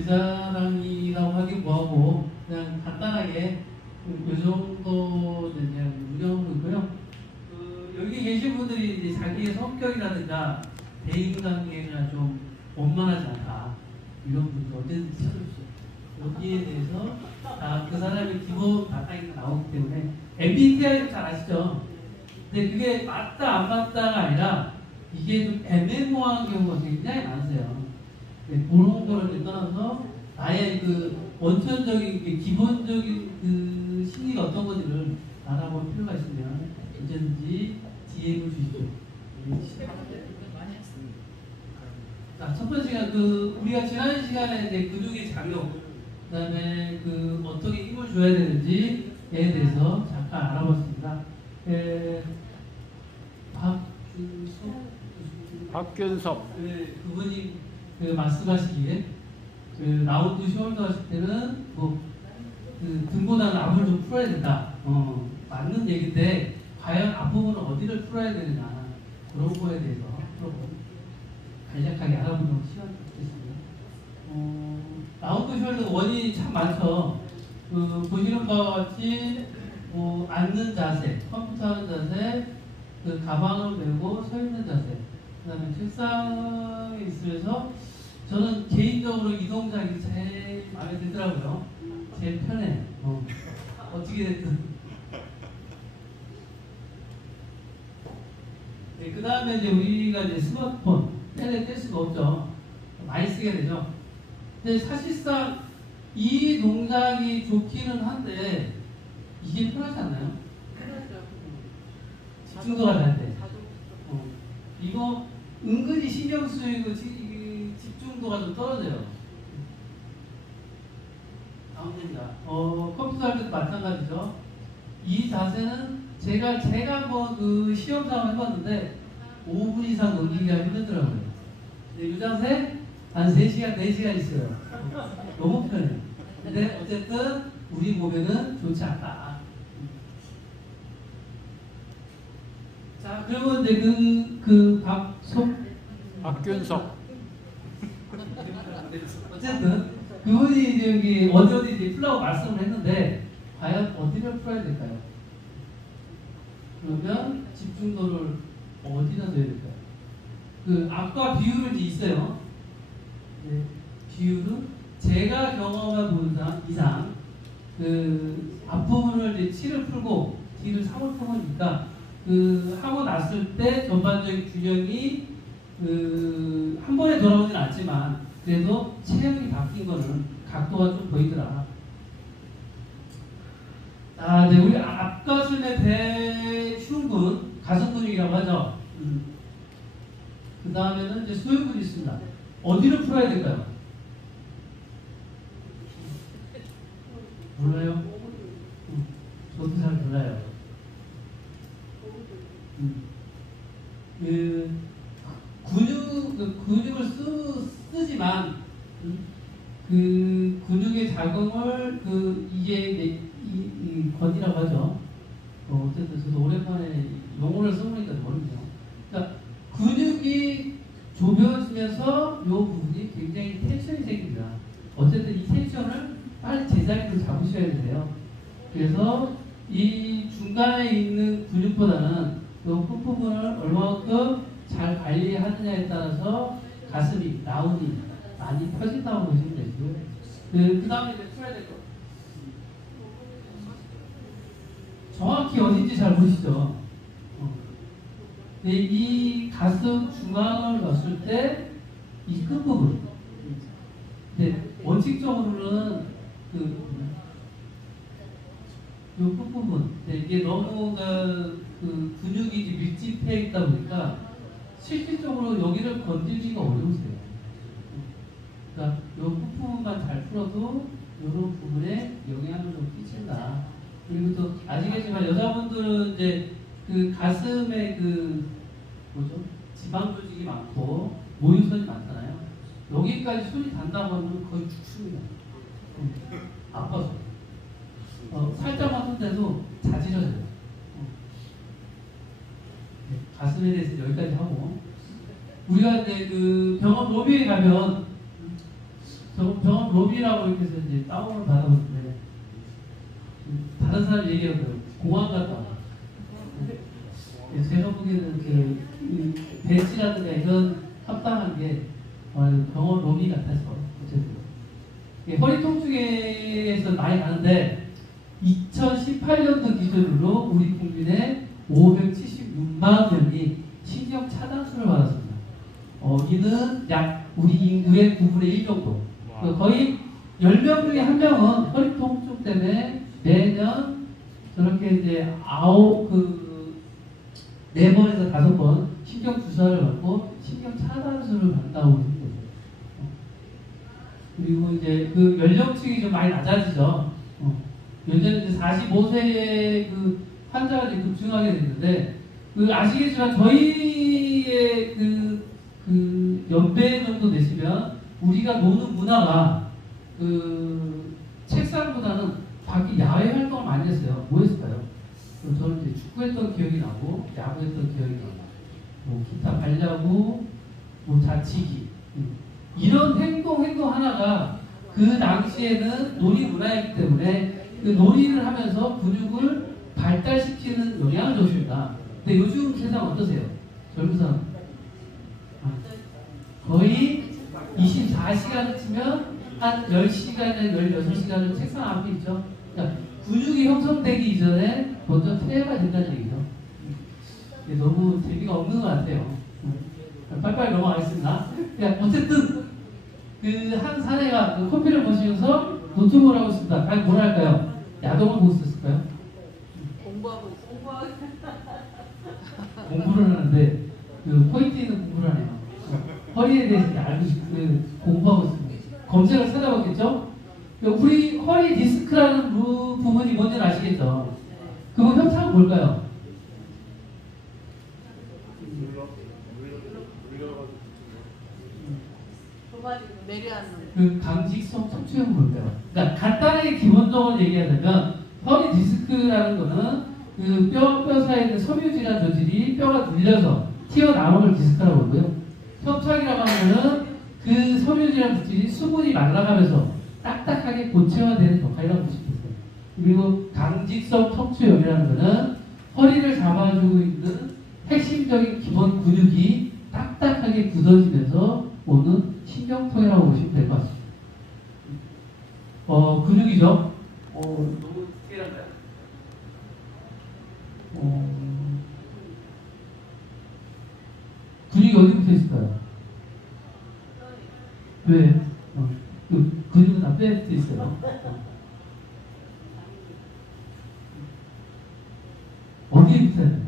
대사랑이라고 하긴 뭐하고 그냥 간단하게 요 정도 그냥 운영하고 있고요. 여기 계신 분들이 이제 자기의 성격이라든가 대인관계가 좀 원만하지 않다 이런 분들 언제든지 찾아주세요. 여기에 대해서 그 사람의 기본 바탕이 나오기 때문에 MBTI 잘 아시죠? 근데 그게 맞다 안 맞다가 아니라 이게 좀 애매모호한 경우가 굉장히 많으세요. 그런 거를 떠나서 나의 그 원천적인 기본적인 그 심리가 어떤 건지를 알아볼 필요가 있으면 언제든지 DM을 주십시오. 자, 첫 번째가 우리가 지난 시간에 이제 근육의 작용, 그다음에 어떻게 힘을 줘야 되는지에 대해서 잠깐 알아봤습니다. 박균섭. 그분이 말씀하시기에 라운드 숄더 하실 때는 등보다는 앞을 좀 풀어야 된다. 맞는 얘기인데 과연 앞부분은 어디를 풀어야 되느냐 그런 거에 대해서 간략하게 알아보는 시간이 있겠습니다. 라운드 숄더 원인이 참 많죠. 보시는 바와 같이 앉는 자세, 컴퓨터 하는 자세, 가방을 메고 서 있는 자세, 그 다음에 책상에 있으면서 저는 개인적으로 이 동작이 제일 마음에 들더라고요. 제일 편해. 어떻게 됐든. 네, 그 다음에 이제 우리가 이제 스마트폰, 뗄 수가 없죠. 많이 쓰게 되죠. 근데 사실상 이 동작이 좋기는 한데 이게 편하지 않나요? 집중도가 날 때. 이거 은근히 신경 쓰이고 집중도가 좀 떨어져요. 다음 됩니다. 컴퓨터 할 때도 마찬가지죠. 이 자세는 제가 한번 시험상 해봤는데 5분 이상 넘기기가 힘들더라고요. 이 자세 한 3시간, 4시간 있어요. 너무 편해요. 근데 어쨌든 우리 몸에는 좋지 않다. 자, 그리고 이제 박균석. 어쨌든 그분이 이제 여기 어디 이제 풀라고 말씀을 했는데 과연 어디를 풀어야 될까요? 그러면 집중도를 어디다 둬야 될까요? 앞과 비율은 이제 있어요. 네, 비율은 제가 경험한 이상 앞부분을 이제 7을 풀고 뒤를 3을 푸니까 하고 났을 때 전반적인 균형이 한 번에 돌아오진 않지만 그래도 체형이 바뀐 거는 각도가 좀 보이더라. 네, 우리 앞가슴의 대흉근, 가슴 근육이라고 하죠. 그 다음에는 이제 소유근이 있습니다. 어디를 풀어야 될까요? 몰라요? 저도 잘 몰라요. 근육을 쓰지만 근육의 자극을 이게 건이라고 하죠. 어쨌든 저도 오랜만에 용어를 써보니까 모르네요. 그러니까 근육이 좁혀지면서 이 부분이 굉장히 텐션이 생깁니다. 어쨌든 이 텐션을 빨리 제자리로 잡으셔야 돼요. 그래서 이 중간에 있는 근육보다는 이 끝부분을 얼마만큼 잘 관리하느냐에 따라서 가슴이, 라운이 많이 펴진다고 보시면 되고요. 그 다음에 이제 풀어야 될 거. 정확히 어딘지 잘 보시죠. 이 가슴 중앙을 넣었을 때 이 끝부분. 원칙적으로는 이 끝부분. 이게 너무 근육이 밀집해 있다 보니까 실질적으로 여기를 건들기가 어려우세요. 그러니까 이 끝부분만 잘 풀어도 이런 부분에 영향을 좀 끼친다. 그리고 또 아시겠지만 여자분들은 이제 가슴에 지방 조직이 많고 모유선이 많잖아요. 여기까지 손이 닿는다고 하면 거의 죽습니다. 아파서. 살짝만 손대도 자지러져요. 네, 가슴에 대해서 여기까지 하고 우리가 이제 병원 로비에 가면 병원 로비라고 이렇게 해서 이제 다운을 받아보는데 다른 사람 얘기하고요. 공항 갔다 와. 제가 보기에는 그 배지라든가 이런 합당한 게 병원 로비 같아서 어쨌든 허리 통증에서 많이 가는데 2018년도 기준으로 우리 국민의 576만 명이 신경 차단술을 받았습니다. 이는 약 우리 인구의 9분의 1 정도. 거의 10명 중에 1명은 허리 통증 때문에 매년 저렇게 이제 4번에서 5번 신경 주사를 받고 신경 차단술을 받는다고 하는 거죠. 그리고 이제 그 연령층이 좀 많이 낮아지죠. 요즘 이제 45세의 그 환자가 이제 급증하게 됐는데, 아시겠지만 저희의 그 연배 정도 되시면 우리가 노는 문화가 책상보다는 밖에 야외 활동을 많이 했어요. 뭐 했을까요? 저는 이제 축구했던 기억이 나고, 야구했던 기억이 나고, 뭐 기타 발야구, 뭐 자치기 이런 행동 하나가 그 당시에는 놀이 문화이기 때문에 그 놀이를 하면서 근육을 발달시키는 영향을 줬습니다. 근데 요즘 세상 어떠세요? 젊은 사람 거의 24시간을 치면 한 10시간에 16시간을 책상 앞에 있죠. 그러니까 근육이 형성되기 이전에 먼저 퇴화가 된다는 얘기죠. 너무 재미가 없는 것 같아요. 빨리빨리 넘어가겠습니다. 그러니까 어쨌든 그 한 사내가 그 커피를 마시면서 노트북을 하고 있습니다. 과연 뭘 할까요? 야동을 보고 있었을까요? 공부를 하는데 포인트 있는 공부를 하네요. 허리에 대해서 알고 싶고 공부하고 있습니다. 검색을 찾아봤겠죠? 우리 허리 디스크라는 부분이 뭔지 아시겠죠? 그거 형상은 뭘까요? 그 강직성 척추형은 뭘까요? 그러니까 간단하게 기본적으로 얘기하자면 허리 디스크라는 거는 그 뼈 사이에 있는 섬유질환 조직이 뼈가 눌려서 튀어나오는 걸 디스크라고 하고요. 협착이라고 하면은 그 섬유질환 조직이 수분이 말라가면서 딱딱하게 고체화되는 역할이라고 볼 수 있어요. 그리고 강직성 척추염이라는 거는 허리를 잡아주고 있는 핵심적인 기본 근육이 딱딱하게 굳어지면서 오는 신경통이라고 보시면 될 것 같습니다. 근육이죠. 너무 특이한가요? 근육이 어디 붙어 있을까요? 왜? 근육은 다 뼈에 붙어 있어요. 어디에 붙어야 돼요?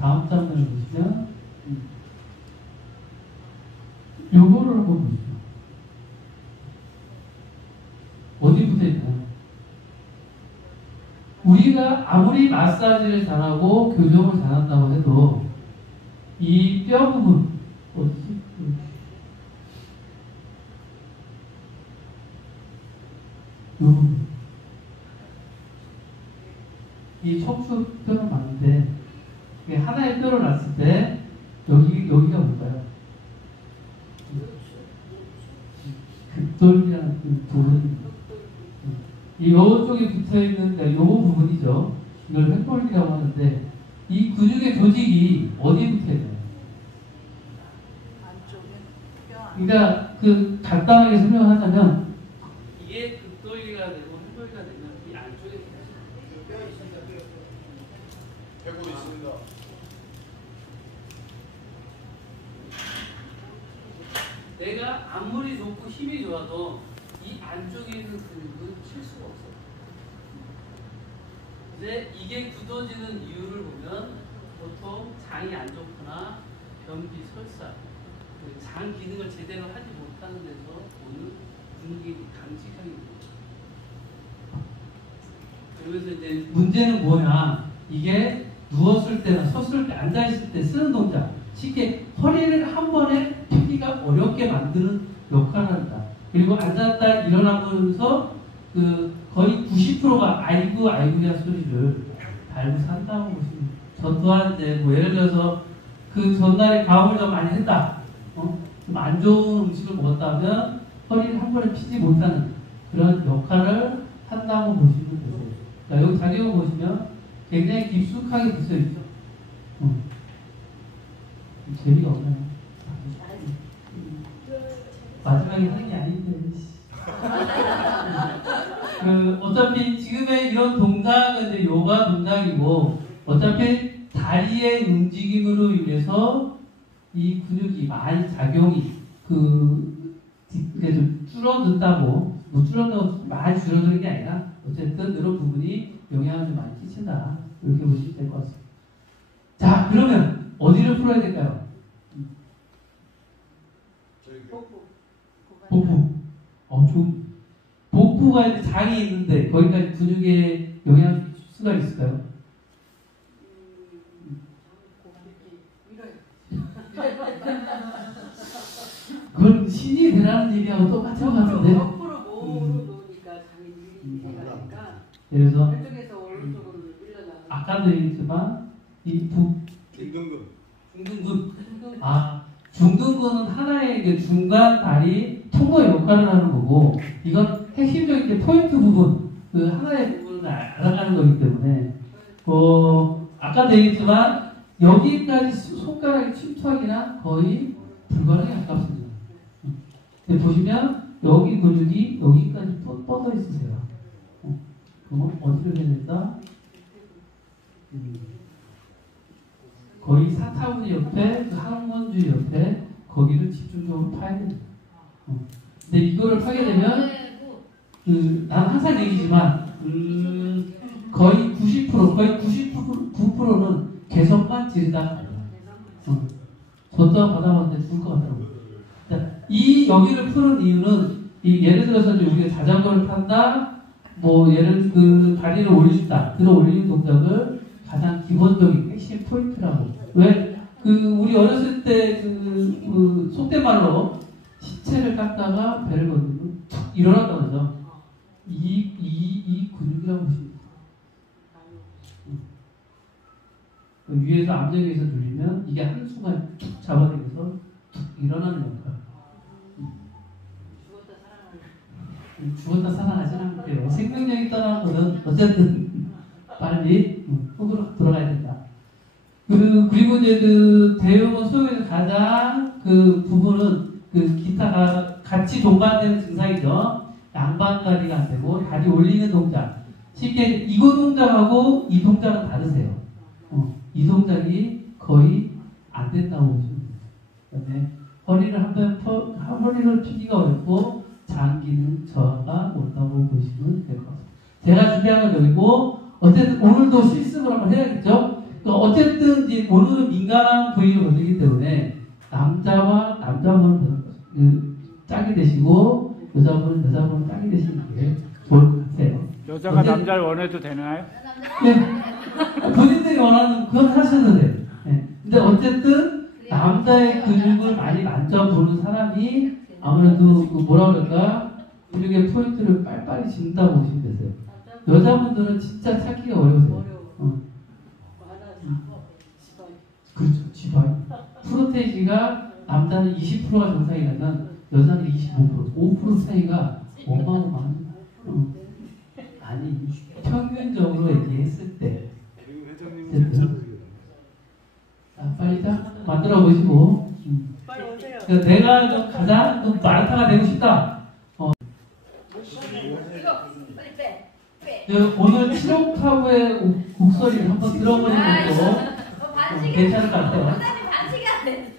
다음 장면을 보시면 요거를 한번 보시죠. 어디 붙어있나요? 우리가 아무리 마사지를 잘하고 교정을 잘한다고 해도 이 뼈 부분 어디지? 요 부분 이 척추 뼈는 많은데 하나의 뼈를 놨을 때 여기가 뭘까요? 극돌이라는 그 부분 이쪽에 붙어있는 이 부분이죠. 이걸 횡돌이라고 하는데 이 근육의 조직이 어디에 붙어있나요? 그러니까 간단하게 설명하자면 이게 극돌이가 되고 횡돌이가 되면 이 안쪽에 뼈 있습니다. 배고 있습니다. 내가 아무리 좋고 힘이 좋아도 이 안쪽에 있는 근육은 칠 수가 없어요. 이제 이게 굳어지는 이유를 보면 보통 장이 안 좋거나 변비, 설사, 장 기능을 제대로 하지 못하는 데서 오는 근육이 강직하게 그러면서 이제 문제는 뭐냐? 이게 누웠을 때나 섰을 때, 앉아있을 때 쓰는 동작. 쉽게 허리를 한 번에 펴기가 어렵게 만드는 역할을 한다. 그리고 앉았다 일어나면서 거의 90%가 아이고야 소리를 달고 산다고 보시면 저 또한 이제 예를 들어서 그 전날에 가음을 좀 많이 했다. 좀 안 좋은 음식을 먹었다면 허리를 한 번에 피지 못하는 그런 역할을 한다고 보시면 되세요. 자, 여기 자기가 보시면 굉장히 깊숙하게 붙여있죠. 재미가 없나요? 마지막에 하는 게 아닌데. 어차피 지금의 이런 동작은 이제 요가 동작이고, 어차피 다리의 움직임으로 인해서 이 근육이 많이 작용이 이게 좀 줄어든다고, 뭐 줄어든다고 많이 줄어드는 게 아니라 어쨌든 이런 부분이 영향을 좀 많이 끼친다, 이렇게 보시면 될 것 같습니다. 자, 그러면 어디를 풀어야 될까요? 복부. 좀 복부가 이제 장이 있는데 거기까지 근육에 영향을 줄 수가 있을까요? 그건 신이 되라는 얘기하고 똑같은 것 같은데. 옆으로 몸으로 놓으니까 장이 밀리니까. 그래서 왼쪽에서 오른쪽으로 밀려나가. 아까도 얘기했지만 이 중둔근. 중둔근은 하나의 그 중간 다리 통로 역할을 하는 거고, 이건 핵심적인 게 포인트 부분, 그 하나의 부분을 알아가는 거기 때문에, 아까도 얘기했지만 여기까지 손가락이 침투하기나 거의 불가능에 가깝습니다. 보시면 여기 근육이 여기까지 뻗어 있으세요. 그러면 어디를 해야 된다? 거의 사타구니 옆에, 그 항문주 옆에 거기를 집중적으로 파야 됩니다. 근데 이거를 파게 되면 난 항상 얘기지만 거의 90%, 거의 99%는 개성만 지르다 줬다 받아봤는데 죽을 것 같더라고요. 이 여기를 푸는 이유는 예를 들어서 이제 우리가 자전거를 탄다, 뭐 예를 다리를 올린다, 들어 올리는 동작을 가장 기본적인 핵심 포인트라고. 왜? 우리 어렸을 때 속된 말로 시체를 깎다가 배를 건드리면 툭 일어났다 그러죠. 이 근육이라고 보시면 돼요. 위에서 압력에서 눌리면 이게 한순간 툭 잡아당겨서 툭 일어나는 역할. 죽었다 살아나진 않고요. 생명력이 떠나는 것은 어쨌든 빨리 속으로 들어가야 된다. 그리고 이제 대형원 소유에서 가장 부분은 기타가 같이 동반되는 증상이죠. 양반다리가 안 되고 다리 올리는 동작. 쉽게 이거 동작하고 이 동작은 다르세요. 이 동작이 거의 안 된다고 보시면 돼요. 그다음에 허리를 펴기가 어렵고 장기는 저하가 온다고 보시면 될 것 같습니다. 제가 준비한 건 여기고, 어쨌든 오늘도 실습을 한번 해야겠죠? 어쨌든 이제 오늘은 민감한 부위를 건드리기 때문에 남자분은 짝이 되시고 여자분은 짝이 되시는 게 좋을 것 같아요. 여자가 남자를 원해도 되나요? 네. 본인들이 원하는 그건 하셔도 돼요. 네. 근데 어쨌든 남자의 근육을 많이 만져보는 사람이 아무래도 뭐라 그럴까, 근육의 포인트를 빨리빨리 진다고 보시면 되세요. 여자분들은 진짜 찾기가 어려우세요. 그렇죠, 지방. 프로테이지가 남자는 20%가 정상이라면 여자는 25%, 5% 차이가 어마어마합니다. 아니, 평균적으로 얘기했을 때. 자, 빨리 다 만들어 보시고. 빨리 오세요. 내가 좀 가장 마라타가 되고 싶다. 오늘 7옥타브의 곡소리를 한번 들어보는 것도 괜찮을 것 같아요. 반칙이 안 돼.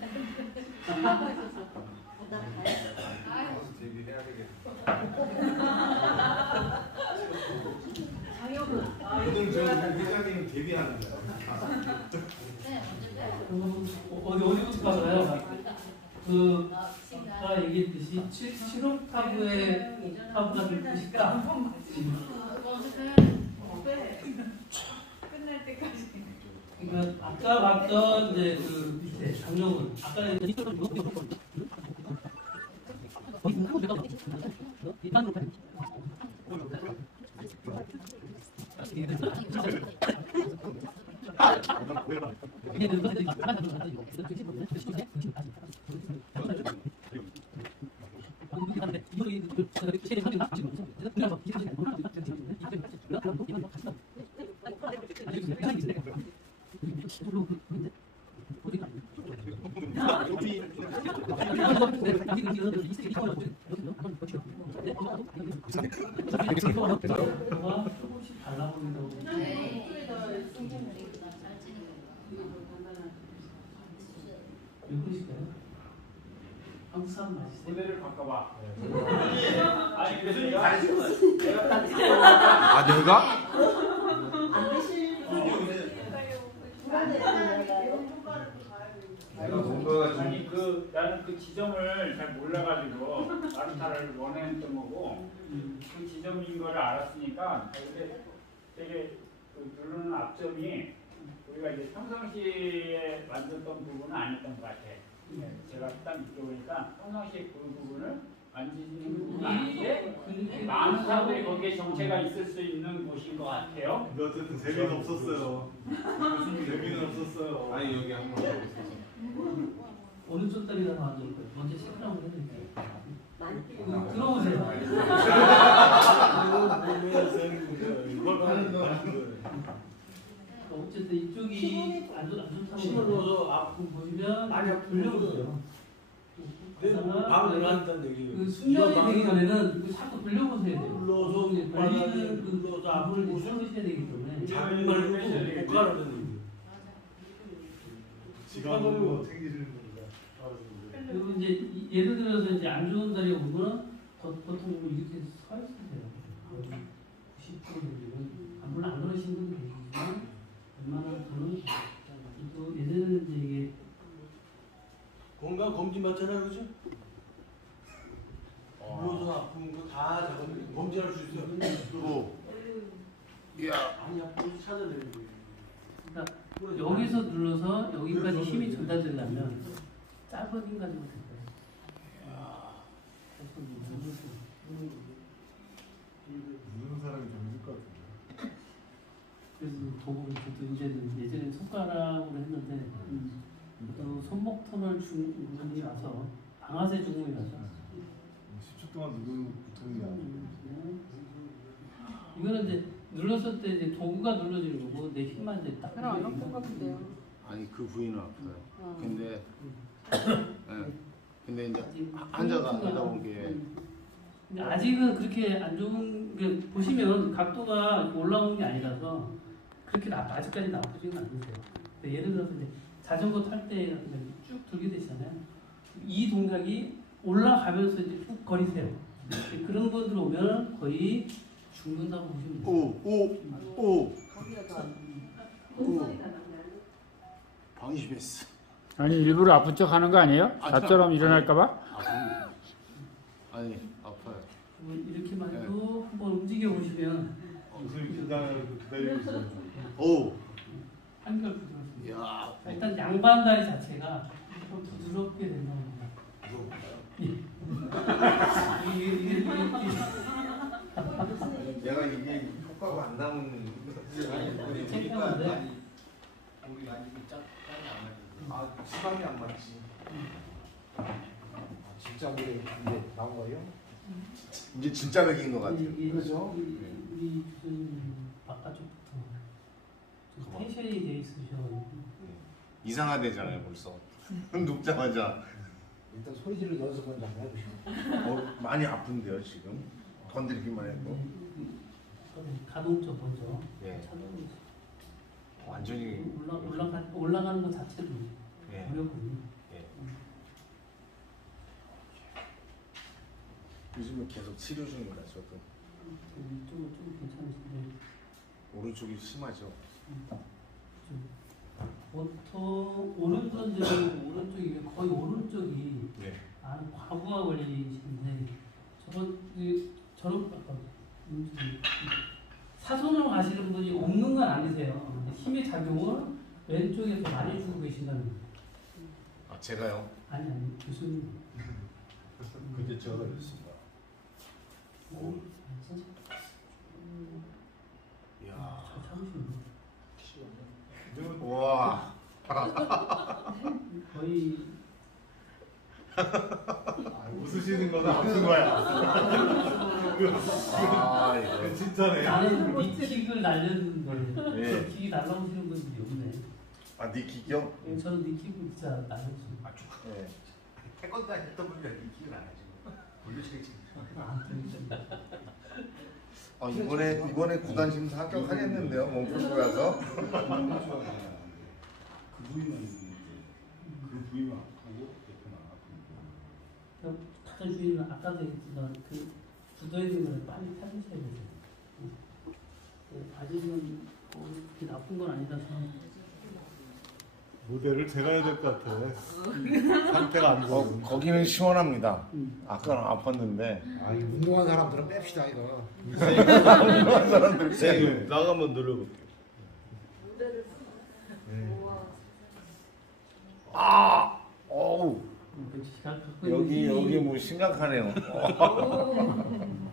오늘 저희 회장님 데뷔하는 거예요. 어디부터 가나요? 아까 얘기했듯이 7옥타브의 타브가 듣고 싶다. 끝날 때까지. 그러니까 아까 봤던 이제 밑에 장력은 아까 조금씩 달라보인다고. 왜 그러실까요? 한국 사람 맛있어요? 무대를 바꿔봐. 아니 그래서 아 내가? 내가 뭔가 아니 나는 그 지점을 잘 몰라가지고 마르타를 원했던 거고 그 지점인 거를 알았으니까 근데 되게 그 누르는 앞점이 우리가 이제 평상시에 만졌던 부분은 아니었던 것 같아. 제가 딱 느껴보니까 평상시에 그 부분을 만지는 부분은 아닌데 많은 사람들이 거기에 정체가 있을 수 있는 곳인 것 같아요. 근데 어쨌든 재미는 없었어요. 무슨 재미는 없었어요. 아니 여기 한번 해보세요. 오른쪽 다리가 더 안 좋을 거예요. 먼저 시끄러운 해드릴게요. 들어오세요. 이걸 하는 거야. 어쨌든 이쪽이 안 좋다고 힘을 넣어서 아프 보시면 많이 아프고 돌려보세요. 밤을 일어난다는 얘기. 그 숙련이 되기 전에는 그 자꾸 돌려보셔야 돼요. 눌러서 이제 걸리는 그 눌러서 부분을 아프고 쓰셔야 되기 때문에 잠을 못 가라는 얘기. 지갑으로 챙기시는 겁니다. 그리고 이제 예를 들어서 이제 안 좋은 다리가 오면 보통 이렇게 서 있으세요. 90% 정도는 물론 안 그러신 분도 계시지만 웬만한 분은 또 예전에는 이제 이게 건강 검진 받잖아요, 그죠? 누워서 아픈 거 다 검진할 수 있어. 오. 이야. 많이 아프고 찾아내는 거예요. 그러니까 여기서 눌러서 여기까지 힘이 전달되려면 짧은 힘 가지고 될 거예요. 누르는 사람이 좀 있을 것 같은데. 그래서 도구를 저도 이제는 예전에 손가락으로 했는데 또 손목 터널 중문이 와서 방아쇠 중문이 와서 10초 동안 누르는 보통이야. 이거는 이제 눌렀을 때 이제 도구가 눌러지는 거고 내 힘만 이제 딱. 그럼 안 아픈 것 같은데요. 아니 그 부위는 아파요. 어. 근데 근데 이제 아직 환자가 하다 본 게 근데 아직은 그렇게 안 좋은 게 보시면 각도가 올라오는 게 아니라서 그렇게 아직까지 나쁘지는 않으세요. 근데 예를 들어서 이제 자전거 탈 때 같은 경우 쭉 들게 되잖아요. 이 동작이 올라가면서 이제 쭉 거리세요. 그런 분들 오면 거의 죽는다고 보시면 돼요. 오. 거기가 더 오. 방심했어. 아니 일부러 아픈 척 하는 거 아니에요? 나처럼 일어날까봐? 아니 아파요. 이렇게만 해도 한번 움직여 보시면 무슨 긴장을 기다리고 있어요. 오. 한결 부드럽습니다. 야. 일단 양반 다리 자체가 좀 부드럽게 된다고 합니다. 이게 내가 이게 효과가 안 나오는 창피한데? 우리 만지기 짝이 안 맞는. 아 시간이 안 맞지. 진짜 물에 이제 나온 거예요? 이제 진짜 맥인 것 같아요. 그죠? 우리 교수님 바깥쪽부터 좀 텐션이 돼 있으셔. 이상하대잖아요 벌써. 눕자마자. 일단 소리질을 넣어서 먼저 한번 해보시죠. 많이 아픈데요 지금. 건드리기만 해도. 가동적 먼저. 예. 차동이 완전히. 올라가는 것 자체도 예. 어렵거든요. 예. 요즘은 계속 치료 중입니다 저도. 좀 괜찮으신데. 오른쪽이 심하죠. 보통 오른쪽이 거의 오른쪽이 네. 과부하 걸리시는데 저런 사선으로 가시는 분이 없는 건 아니세요. 힘의 작용을 왼쪽에 더 많이 주고 계신다는 거예요. 아 제가요? 아니 교수님. 근데 제가 그랬습니다. 진짜 이야. 잘 참으시는 와. 거의 웃으시는 거는 아픈 거야. 아 이거. 진짜네. 나는 니킥을 날렸는데 예. 킥이 날라오시는 분들이 없네. 아 니키경? 저는 니킥을 진짜 날렸어요. 예. 태권도 했던 분들 이기는 안 하지. 물리치기 아, 그러시구나. 아 이번에 구단 심사 합격하겠는데요, 몸풀고 가서. 그 부위만 있는데 그 부위만 아프고 대표는 안 아프고. 타자 주인은 아까도 얘기했지만 그 굳어 있는 거를 빨리 타주셔야 되세요. 아직은 그렇게 나쁜 건 아니라서. 모델을 제가 해야 될 것 같아. 상태가 안 좋아. 거기는 시원합니다. 아까는 아팠는데. 아, 이 운동한 사람들은 뺍시다 이거. 그런 사람들 네, 나가면 늘려볼게요. 아, 어우 갖고 여기 있는 여기 뭐 심각하네요.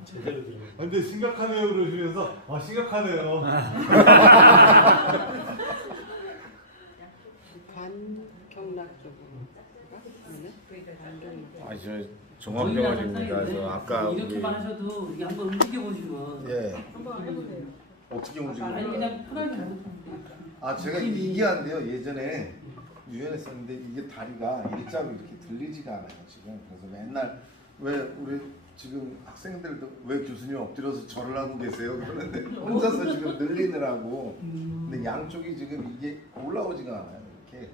제대로 들려. 근데 심각하네요 그러시면서 심각하네요. 반경락 쪽으로. 저 종합병원입니다. 저 아까 이렇게만 하셔도 이게 한번 움직여 보시면 예 한번 해보세요. 어떻게 아니 움직이는 그냥 편하게 하면 아 제가 이게 안 돼요. 예전에 유연했었는데 이게 다리가 일자로 이렇게 들리지가 않아요 지금. 그래서 맨날 왜 우리 지금 학생들도 왜 교수님 엎드려서 절을 하고 계세요? 그러는데 혼자서 지금 늘리느라고. 근데 양쪽이 지금 이게 올라오지가 않아요. 이렇게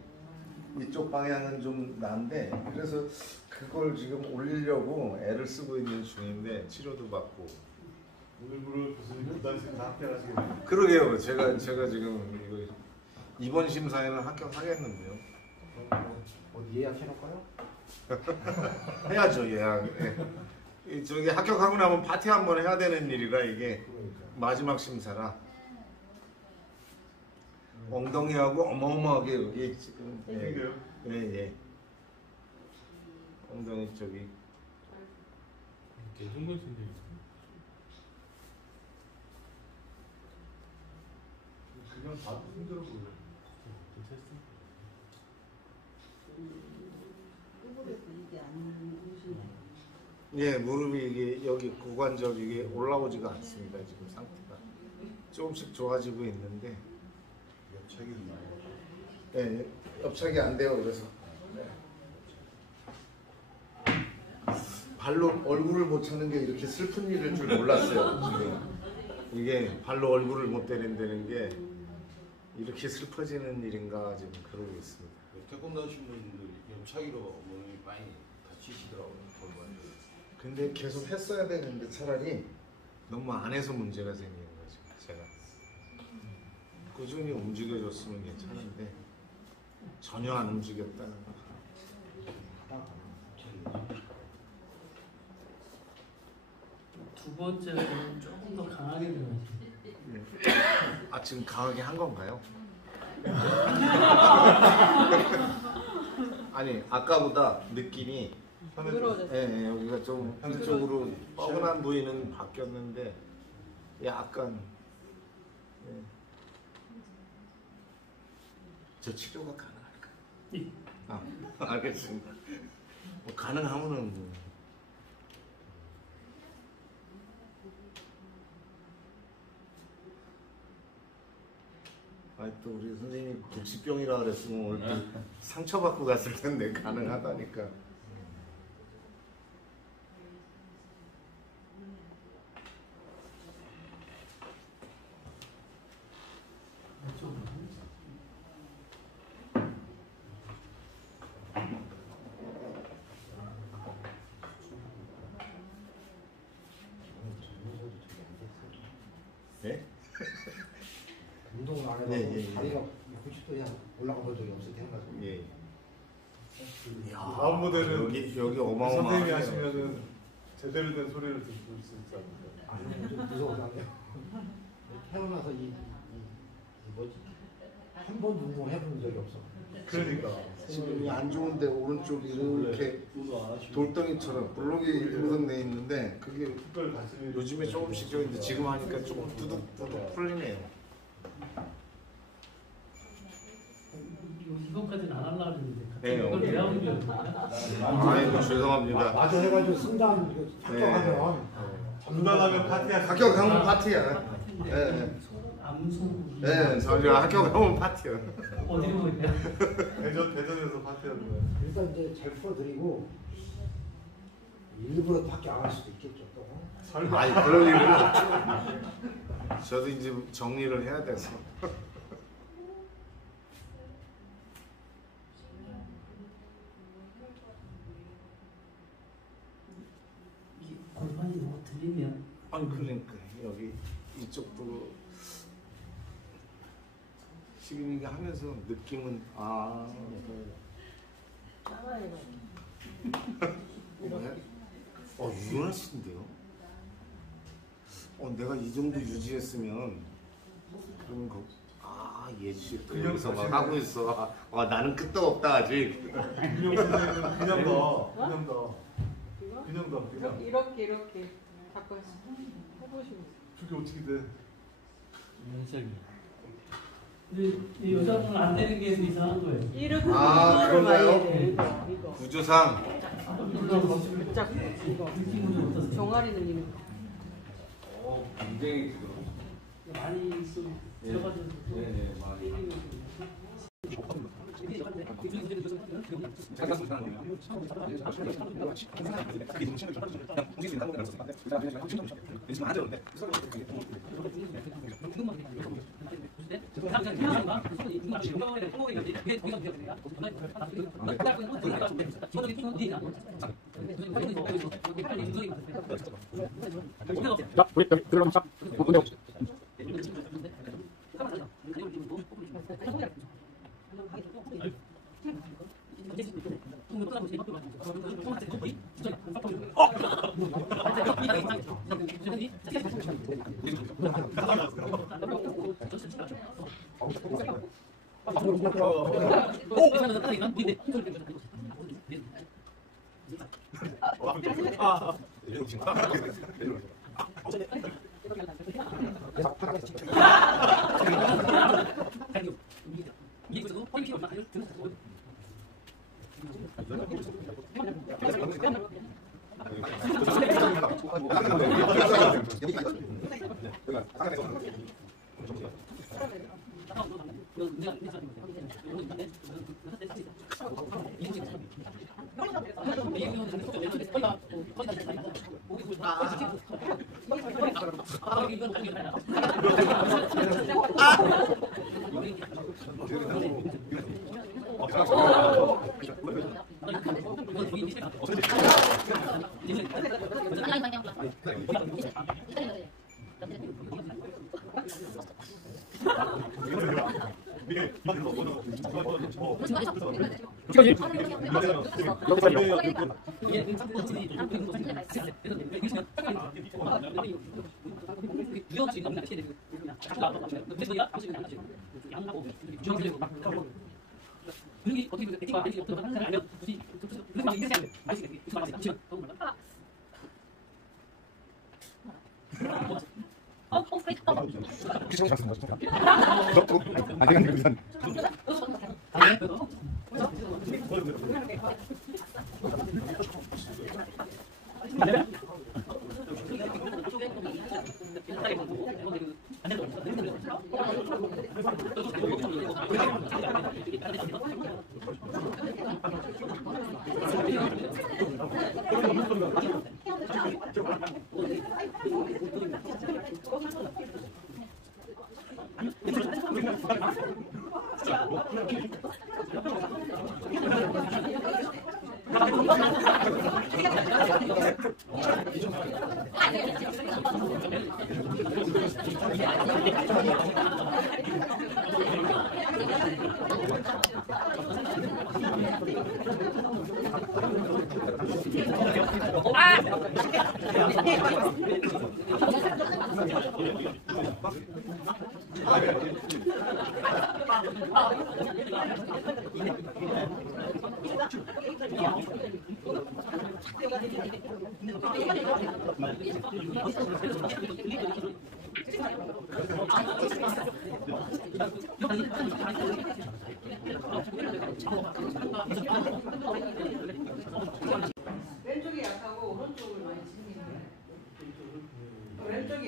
이쪽 방향은 좀 난데 그래서 그걸 지금 올리려고 애를 쓰고 있는 중인데 치료도 받고. 오늘부로 교수님 구단 심사 합격하시겠네요. 그러게요. 제가 지금 이거 이번 심사에는 합격하겠는데요. 어디 예약해놓을까요? 해야죠 예약. 저기 합격하고 나면 파티 한번 해야 되는 일이라 이게 그러니까. 마지막 심사라. 엉덩이하고 어마어마하게 여기 지금 생긴데요? 예. 엉덩이 쪽이. 대중근 신경. 그냥 봐도 힘들어 보여. 이게 안 오시네. 예, 무릎이 이게 여기 고관절 이게 올라오지가 않습니다. 지금 상태가 조금씩 좋아지고 있는데 옆차기 있나요? 예, 옆차기 안 돼요. 그래서 발로 얼굴을 못 차는 게 이렇게 슬픈 일일 줄 몰랐어요. 지금 이게 발로 얼굴을 못 때린다는 게 이렇게 슬퍼지는 일인가 지금 그러고 있습니다. 태권도 하시는 분들 옆차기로 몸이 많이 다치시더라고요. 근데 계속 했어야 되는데 차라리 너무 안에서 문제가 생기는 거죠. 제가 꾸준히 움직여줬으면 괜찮은데 전혀 안 움직였다는 거. 두 번째는 조금 더 강하게 들어가시죠. 아 지금 강하게 한 건가요? 아니 아까보다 느낌이 예, 여기가 좀 한쪽으로 뻐근한 부위는 바뀌었는데 약간 저 치료가 가능할까요? 아 알겠습니다. 뭐 가능하면은 뭐. 아니 또 우리 선생님이 불치병이라 그랬으면 오늘 또 상처받고 갔을 텐데 가능하다니까. 예? 운동을 안 해도 예. 다리가 90도 이상 올라가 본 적이 없을 때 해가지고. 예. 다음 모델은 여기 어마어마하게 선생님이 하시면은 제대로 된 소리를 듣을 수 있지 않을까. 아니 좀 무서워서 안 돼요. 태어나서 이 뭐지 한 번도 운동을 해본 적이 없어. 그러니까 지금 안 좋은데 오른쪽이 이렇게 돌덩이처럼 블록이 우선돼 있는데 그게 특별 관심이 요즘에 조금씩 저인데 지금 하니까 조금 뚜둑 풀리네요. 이것까지는 안 하려고 했는데 네, 그걸 왜 하고 있는 거야? 아이고 죄송합니다. 마저 해가지고 승단 합격하면 중단하면 파티야. 합격하면 파티야. 네, 암소. 네, 저희가 합격하면 파티야. 어디로 보이냐? 대전에서 파티하는 거야. 일단 이제 잘 풀어드리고 일부러 밖에 안 할 수도 있겠죠 또. 아니 그럴 일은 없죠. 저도 이제 정리를 해야 돼서. 골반이 너무 들리면 아니 그러니까 여기 이쪽도 지금 이게 하면서 느낌은 유연하신데요? 내가 이 정도 유지했으면 그러면 예지 또 여기서 막 하고 있어. 나는 끝도 없다 아직. 그냥 더. 이렇게 자꾸 해보시면 그게 어떻게 돼? 근데 이 여자분은 안 되는 게 이상한 거예요. 이렇게 그런가요? 이거 구조상 짝 이거 느낌은 어떠세요? 종아리 늘리는 거. 굉장히 많이 좀 들어가지고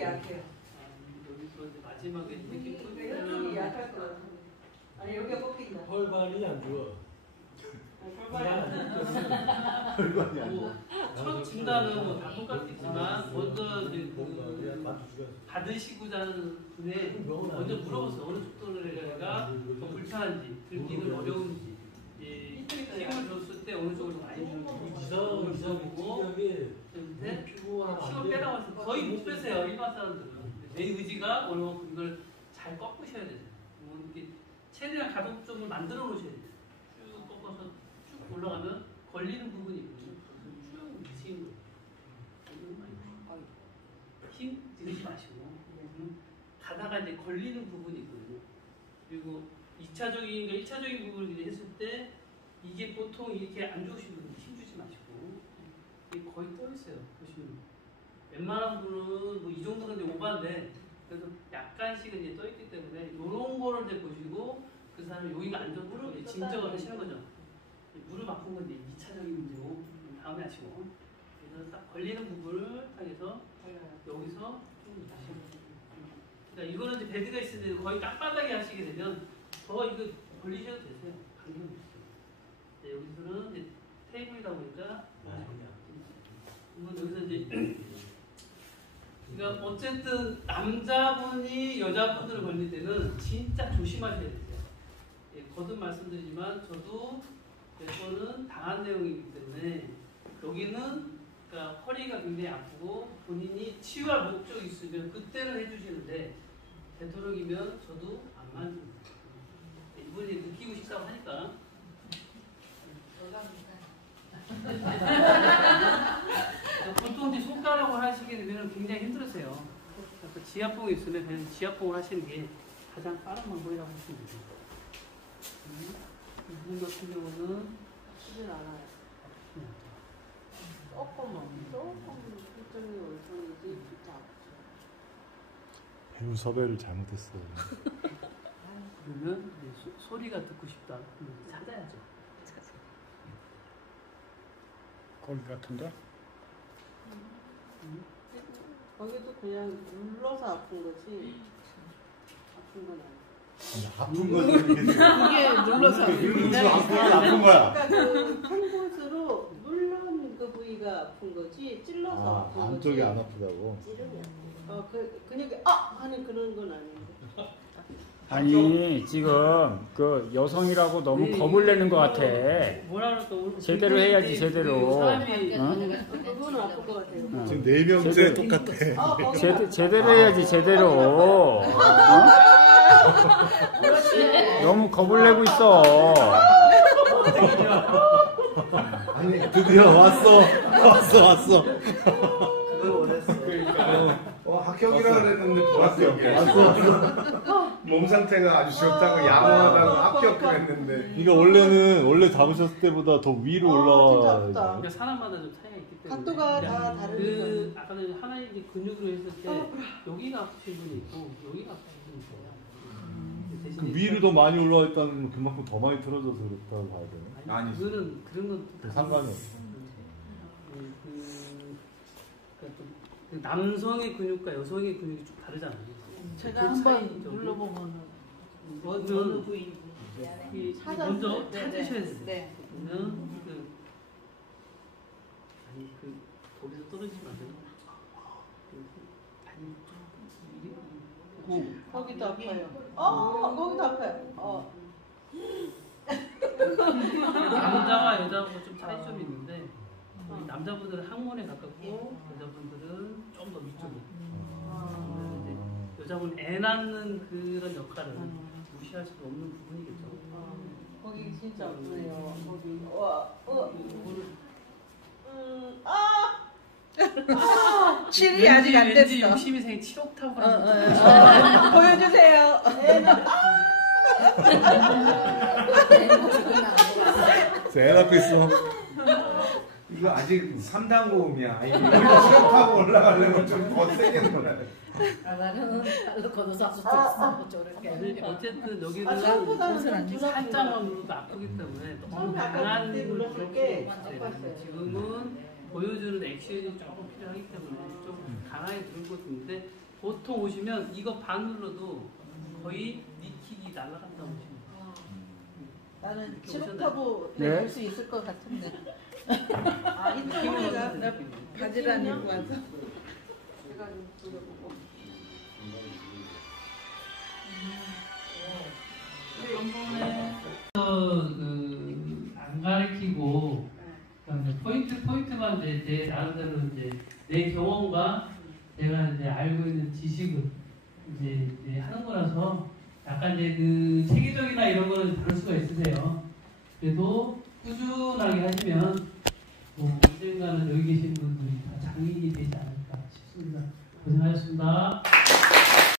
약해요. 여기서 이제 마지막에 이렇게 이쪽이 약할 것 같은데. 아니 여기가 꺾인다. 혈관이 안 좋아. 혈관이 안 뭐, 첫 진단은 뭐 다 똑같겠지만 먼저 이제 그 받으시고자 하는 분에 먼저 물어보세요. 어느 정도가 더 불편한지, 들기는 어려운지, 힘을 줬을 때 어느 쪽으로 많이 주는지 물어보고 힘을 빼라고 거의 못 빼세요. 일반 사람들은 내 의지가 어느 만큼 이걸 잘 꺾으셔야 돼요. 이렇게 최대한 가동점을 만들어 놓으셔야 돼요. 쭉 꺾어서 쭉 올라가면 걸리는 부분이 있거든요. 쭉 미치는 거예요. 힘 들이지 마시고 가다가 이제 걸리는 부분이 있거든요. 그리고 2차적인 1차적인 부분을 이제 했을 때 이게 보통 이렇게 안 좋으신 분은 힘 주지 마시고 이게 거의 떠 있어요. 보시면 웬만한 분은 뭐 이 정도는 이제 오반데 그래서 약간씩은 이제 떠 있기 때문에 이런 거를 이제 보시고 그 사람이 여기가 안 좋고 이제 진정을 하시는 거죠. 무릎 아픈 건 이제 2차적인 문제고 다음에 하시고 그래서 딱 걸리는 부분을 향해서 여기서 좀 다시 그러니까 이거는 이제 베드가 있을 때 거의 땅바닥에 하시게 되면 더 이거 걸리셔도 되세요. 관계는 없어요. 네, 여기서는 이제 테이블이다 보니까 여기서 이제 그러니까 어쨌든 남자분이 여자분들을 걸릴 때는 진짜 조심하셔야 돼요. 예, 거듭 말씀드리지만 저도 몇 번은 당한 내용이기 때문에 여기는 그러니까 허리가 굉장히 아프고 본인이 치유할 목적이 있으면 그때는 해주시는데 되도록이면 저도 안 만집니다. 이분이 느끼고 싶다고 하니까 보통 이제 손가락을 하시게 되면 굉장히 힘들으세요. 그래서 지압봉이 있으면 그냥 지압봉을 하시는 게 가장 빠른 방법이라고 하시면 돼요. 이분 같은 경우는 쓰진 않아요. 조금 설정이 올선이지 진짜 아프죠. 배우 섭외를 잘못했어요. 그러면 소리가 듣고 싶다. 찾아야죠. 거기 같은데? 거기도 그냥 눌러서 아픈 거지 아픈 건 아니에요. 아픈 거지. 그게 눌러서 아픈 거야. 그러니까 그 팽곳으로 눌러는 그 부위가 아픈 거지 찔러서 아픈 거지. 안쪽이 안 아프다고. 그 근육이 하는 그런 건 아닌데. 아니 지금 그 여성이라고 너무 겁을 내는 것 같아. 뭐라 그럴까? 제대로 해야지 제대로. 사람이 그건 아플 것 같아요. 지금 4명째 똑같아. 제대로 해야지 제대로. 어? 너무 겁을 내고 있어. 아니 드디어 왔어. 합격이라 그랬는데 왔어. 몸 상태가 아주 좋다고 양호하다고 합격을 했는데. 이거 원래 잡으셨을 때보다 더 위로 진짜 올라와. 아프다. 그러니까 사람마다 좀 차이가 있기 때문에 각도가 다 다르니까. 아까 전에 하나의 이제 근육으로 했을 때 여기가 아프신 분이 있고 여기가 아프신 분이 있어요. 대신에 그 위로 더 많이 올라와 있다는 그만큼 더 많이 틀어져서 그렇다고 봐야 되나? 아니, 그런 건 상관이 없어. 그 남성의 근육과 여성의 근육이 좀 다르잖아요. 제가 그 한번 차이죠. 눌러보면은 어느 부위인지 먼저 찾으셔야 돼요. 네. 그러면 거기서 떨어지면 안 되나? 거기도 아파요. 거기도 아파요. 남자와 여자하고 좀 차이점이 있는데 남자분들은 항문에 가깝고 여자분들은 좀 더 위쪽에. 여자분 애 낳는 그런 역할은 무시할 수 없는 부분이겠죠. 거기 진짜 아프네요. 거기 칠이 아직 안 왠지 됐어. 욕심이생이 7옥탑을 보여주세요. 애 낳고 있어. 이거 아직 3단 고음이야. 시작하고 올라가려면 좀 더 세게 놀아야 돼. 나는 발로 걷어서 왔어. 저렇게. 어쨌든 처음보다는 여기는 좀 살짝만 눌러도 아프기 때문에 너무 처음에 아까 강한 그때 힘을 눌렀을 그렇게 때 없어요. 아팠어요. 지금은 보여주는 액션이 조금 필요하기 때문에 좀 강하게 누를 것도 있는데 보통 오시면 이거 반으로도 거의 니킥이 날아간다고 보시면 돼요. 나는 이렇게 치록하고 네. 볼 수 있을 것 같은데. 아, 이쪽으로 나 바지를 안 입고 와서. 제가 좀 돌려보고. 안 가르치고 그러니까 포인트만 내 나름대로 이제 내 경험과 내가 이제 알고 있는 지식을 이제 하는 거라서 약간 이제 그 체계적이나 이런 거는 다를 수가 있으세요. 그래도 꾸준하게 하시면 뭐 언젠가는 여기 계신 분들이 다 장인이 되지 않을까 싶습니다. 고생하셨습니다.